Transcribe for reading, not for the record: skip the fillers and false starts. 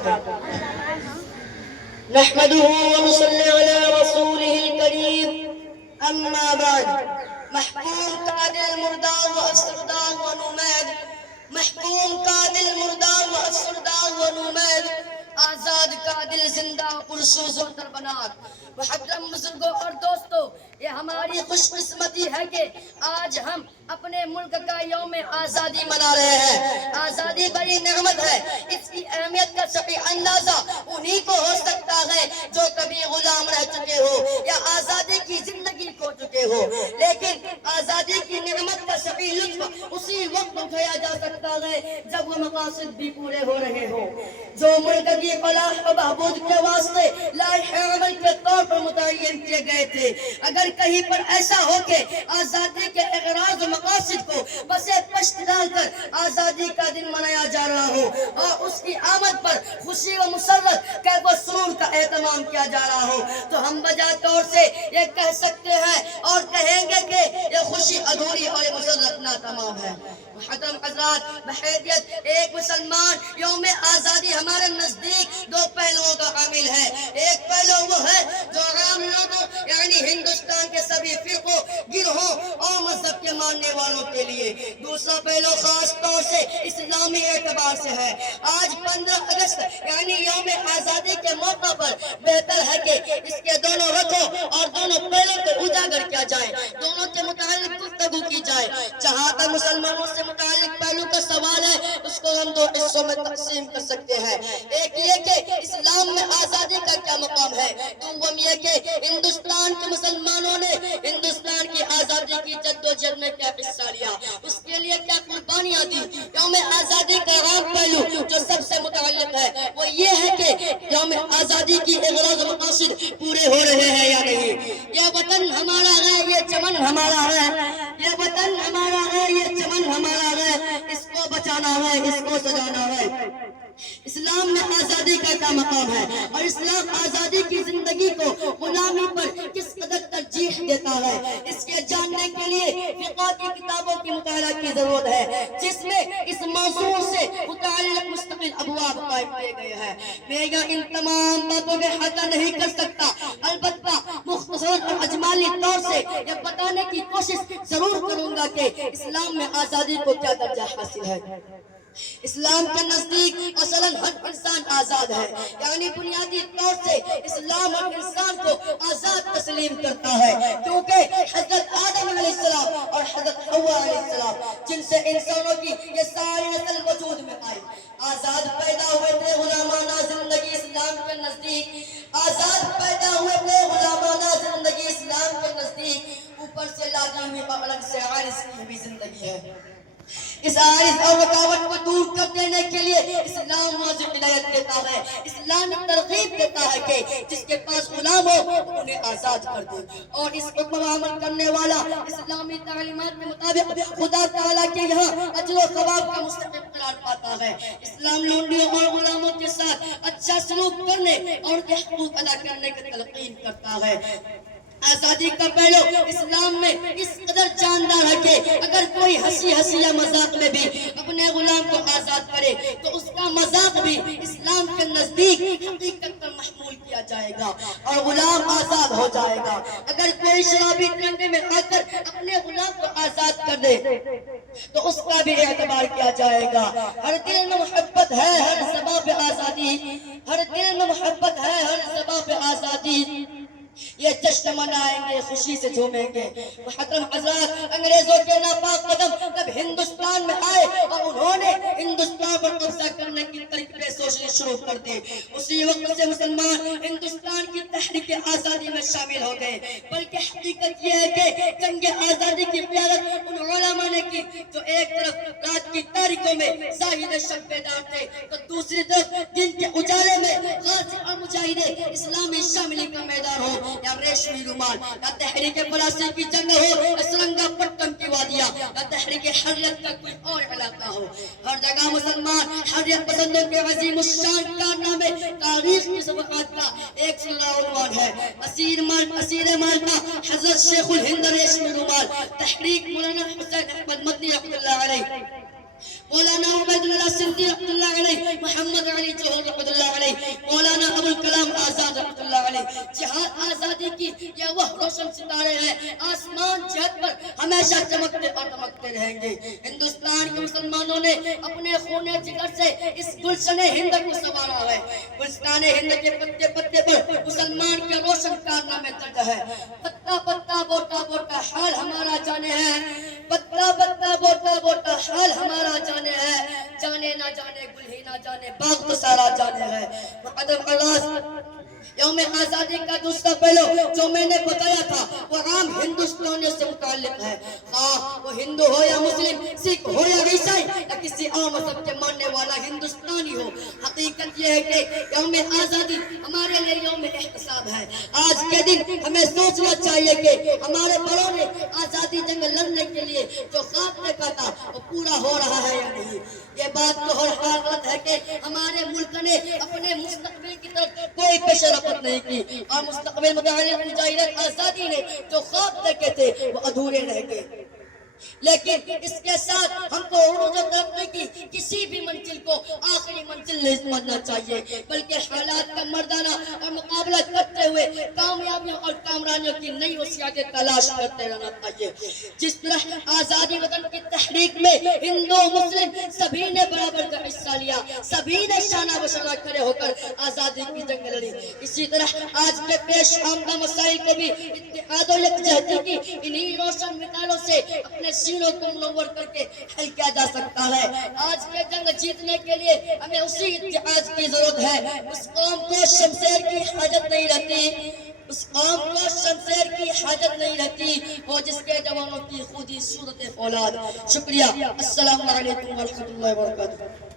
وبركاته. نحمده ونصلي على رسوله الكريم. أما بعد. محكوم قادر مردار والسردار ونماد. محكوم قادر مردار والسردار ونماد. آزاد کا دل زندہ پرسوز و دربنات. محترم بزرگوں اور دوستوں، یہ ہماری خوش قسمتی ہے کہ آج ہم اپنے ملک کا یوم آزادی منا رہے ہیں. آزادی بڑی نعمت ہے. اس کی اہمیت کا صحیح اندازہ انہی کو ہو سکتا ہے جو کبھی غلام رہ چکے ہو یا آزادی کی زندگی کھو چکے ہو. لیکن آزادی کی نعمت کا صحیح لطف اسی وقت اٹھایا جا سکتا ہے جب وہ مقاصد بھی پورے ہو رہے ہو جو ملک کی فلاح و بہبود کے واسطے لائحہ عمل کے طور پر متعین کیے گئے تھے. اگر کہیں پر ایسا ہو کہ آزادی کے اغراض و مقاصد کو بسے پشت ڈال کر آزادی کا دن منایا جا رہا ہو اور اس کی آمد پر خوشی و مسرت کیف و سرور کا اہتمام کیا جا رہا ہو تو ہم بجا طور سے یہ کہہ سکتے ہیں اور کہیں گے کہ یہ خوشی ادھوری اور یہ مسرت ناتمام ہے. محترم حضرات، بحیثیت ایک مسلمان یوم آزادی ہمارے نزدیک دو پہلوؤں کا حامل ہے. ایک پہلو وہ ہے جو عام لوگوں یعنی ہندوستان کے سبھی فرقوں، گروہوں اور مذہب کے ماننے والوں کے لیے. دوسرا پہلو خاص طور سے اسلامی اعتبار سے ہے. آج 15 اگست یعنی یوم آزادی کے موقع پر بہتر ہے کہ اس کے دونوں رخوں اور دونوں پہلوں کو اجاگر کیا جائے، دونوں کے متعلق گفتگو کی جائے. جہاں تک مسلمانوں سے متعلق پہلو کا سوال ہے اس کو ہم دو حصوں میں تقسیم کر سکتے ہیں. ایک یہ کہ اسلام میں آزادی کا کیا مقام ہے. دوم یہ کہ ہندوستان کے مسلمانوں نے ہندوستان کی آزادی کی جدوجہد میں کیا حصہ لیا، اس کے لیے کیا قربانیاں دی. یوم آزادی کا عام پہلو جو سب سے متعلق ہے وہ یہ ہے کہ یوم آزادی کی اغراض و مقاصد پورے ہو رہے ہیں یا نہیں. یہ وطن ہمارا ہے، یہ چمن ہمارا ہے. یہ وطن ہمارا ہے، یہ چمن ہمارا ہے. اس کو بچانا ہے، اس کو سجانا ہے. اسلام میں آزادی کا کیا مقام ہے اور اسلام آزادی کی زندگی کو غلامی پر کس قدر ترجیح دیتا ہے، اس کے جاننے کے لیے فقہ کی کتابوں کی مطالعہ کی ضرورت ہے جس میں اس موضوع سے متعلق مستقل ابواب قائم کیے گئے ہیں. میں ان تمام باتوں میں احاطہ نہیں کر سکتا، البتہ مختصر اور اجمالی طور سے یہ بتانے کی کوشش ضرور کروں گا کہ اسلام میں آزادی کو کیا درجہ حاصل ہے. اسلام کے نزدیک اصلاً ہر انسان آزاد ہے، یعنی بنیادی طور سے اسلام ہر انسان کو آزاد تسلیم کرتا ہے کیونکہ حضرت آدم علیہ السلام اور حضرت حوا علیہ السلام جن سے انسانوں کی یہ ساری نسل وجود میں آئی آزاد پیدا ہوئے تھے. غلامانہ زندگی اسلام کے نزدیک آزاد پیدا ہوئے تھے. غلامانہ زندگی اسلام کے نزدیک اوپر سے لازمی اور الگ سے عارض کی بھی زندگی ہے. اس عارض اور رکاوٹ کو دور کر دینے کے لیے اسلام واضح ہدایت دیتا ہے، اسلام ترغیب دیتا ہے کہ جس کے پاس غلام ہو انہیں آزاد کر دے. اور اس حکم پر عمل کرنے والا اسلامی تعلیمات کے مطابق خدا تعالیٰ کے یہاں اجر و ثواب کا مستحق قرار پاتا ہے. اسلام لونڈیوں اور غلاموں کے ساتھ اچھا سلوک کرنے اور ان کے حقوق ادا کرنے کی تلقین کرتا ہے. آزادی کا پہلو اسلام میں اس قدر جاندار ہے کہ اگر کوئی ہنسی یا مذاق میں بھی اپنے غلام کو آزاد کرے تو اس کا مذاق بھی اسلام کے نزدیک حقیقت پر محمول کیا جائے گا اور غلام آزاد ہو جائے گا. اگر کوئی شرابی ٹرنڈے میں آ کر اپنے غلام کو آزاد کر دے تو اس کا بھی اعتبار کیا جائے گا. ہر دل میں محبت ہے، ہر زباں پہ آزادی. ہر دل میں محبت ہے، ہر زباں پہ آزادی. یہ جشن منائیں گے، خوشی سے جھومیں گے. محترم حضرات، انگریزوں کے ناپاک قدم جب ہندوستان میں آئے اور انہوں نے ہندوستان پر قبضہ کرنے کی ترکیبیں سوچنی شروع کر دی اسی وقت سے مسلمان ہندوستان کی تحریک آزادی میں شامل ہو گئے. بلکہ حقیقت یہ ہے کہ جنگ آزادی کی قیادت ان علماء نے کی جو ایک طرف رات کی تاریکوں میں زاہد شب بیدار تھے تو دوسری طرف دن کے اجالے میں غازی اور مجاہد اسلامی شاملی کا میدان ہو یا ریشمی رومال یا تحریک پلاسی کی جنگ ہو یا سرنگا پٹم کی وادیاں یا تحریک حریت کا کوئی اور علاقہ ہو، ہر جگہ مسلمان حریت پسندوں کے عظیم الشان کارنامے تاریخ کی صفحات کا ایک سلسلہ عنوان ہے. اسیر مالکا حضرت شیخ الہند ریشمی رومال، تحریک مولانا حسین احمد مدنی رحمۃ اللہ علیہ. مولانا عبید اللہ سندھی رحمۃ اللہ علیہ، محمد علی جوہر رحمۃ اللہ علیہ، مولانا ابوالکلام آزاد رحمۃ اللہ علیہ۔ جہاد آزادی کی یہ وہ روشن ستارے ہیں، آسمان جہت پر ہمیشہ چمکتے اور دمکتے رہیں گے۔ ہندوستان کے مسلمانوں نے اپنے خون جگر سے اس گلشن ہند کو سنوارا ہے۔ گلستان ہند کے پتے پتے پر مسلمان کے روشن کارنامے درج ہے۔ پتا پتا بوٹا بوٹا حال ہمارا جانے ہے، پتا پتا بوٹا بوٹا حال ہمارا جانے ہے، جانے نہ جانے گل ہی نہ جانے باغ تو سارا جانے ہے۔ مقدم اللہ یوم آزادی کا دوسرا پہلو جو میں نے بتایا تھا وہ عام ہندوستانیوں سے متعلق ہے، وہ ہندو ہو یا مسلم، سکھ ہو یا عیسائی یا کسی اور مذہب کے ماننے والا ہندوستانی ہو، حقیقت یہ ہے کہ یوم آزادی ہمارے لیے یوم احتساب ہے۔ آج کے دن ہمیں سوچنا چاہیے کہ ہمارے بڑوں نے آزادی جنگ لڑنے کے لیے جو خواب دیکھا تھا وہ پورا ہو رہا ہے یا نہیں۔ یہ بات تو ہر حالت ہے کہ ہمارے ملک نے اپنے مستقبل کی طرف کوئی پیش رفت نہیں کی، اور مستقبل متعلق مجاہدین آزادی نے جو خواب دیکھے تھے وہ ادھورے رہ گئے۔ لیکن اس کے ساتھ ہم کو عروج و ترقی کی کسی بھی منزل کو آخری منزل نہیں سمجھنا چاہیے، بلکہ حالات کا مردانہ اور مقابلہ کرتے ہوئے کامیابیوں اور کامرانیوں کی نئی وسعتیں تلاش کرتے رہنا چاہیے۔ جس طرح آزادی وطن کی تحریک میں ہندو مسلم سبھی نے برابر کا حصہ لیا، سبھی نے شانہ بشانہ کھڑے ہو کر آزادی کی جنگ لڑی، اسی طرح آج کے پیش آمدہ مسائل کو بھی اتحاد و یکجہتی کی انہی روشن مثالوں سے اپنے سینوں کو منور کر کے حل کیا جا سکتا ہے۔ آج کے جنگ جیتنے کے لیے ہمیں اسی اتحاد کی ضرورت ہے۔ اس قوم کو شمشیر کی حاجت نہیں رہتی، اس قوم کو شمشیر کی حاجت نہیں رہتی، وہ جس کے جوانوں کی خودی صورت فولاد۔ شکریہ، السلام علیکم ورحمۃ اللہ وبرکاتہ۔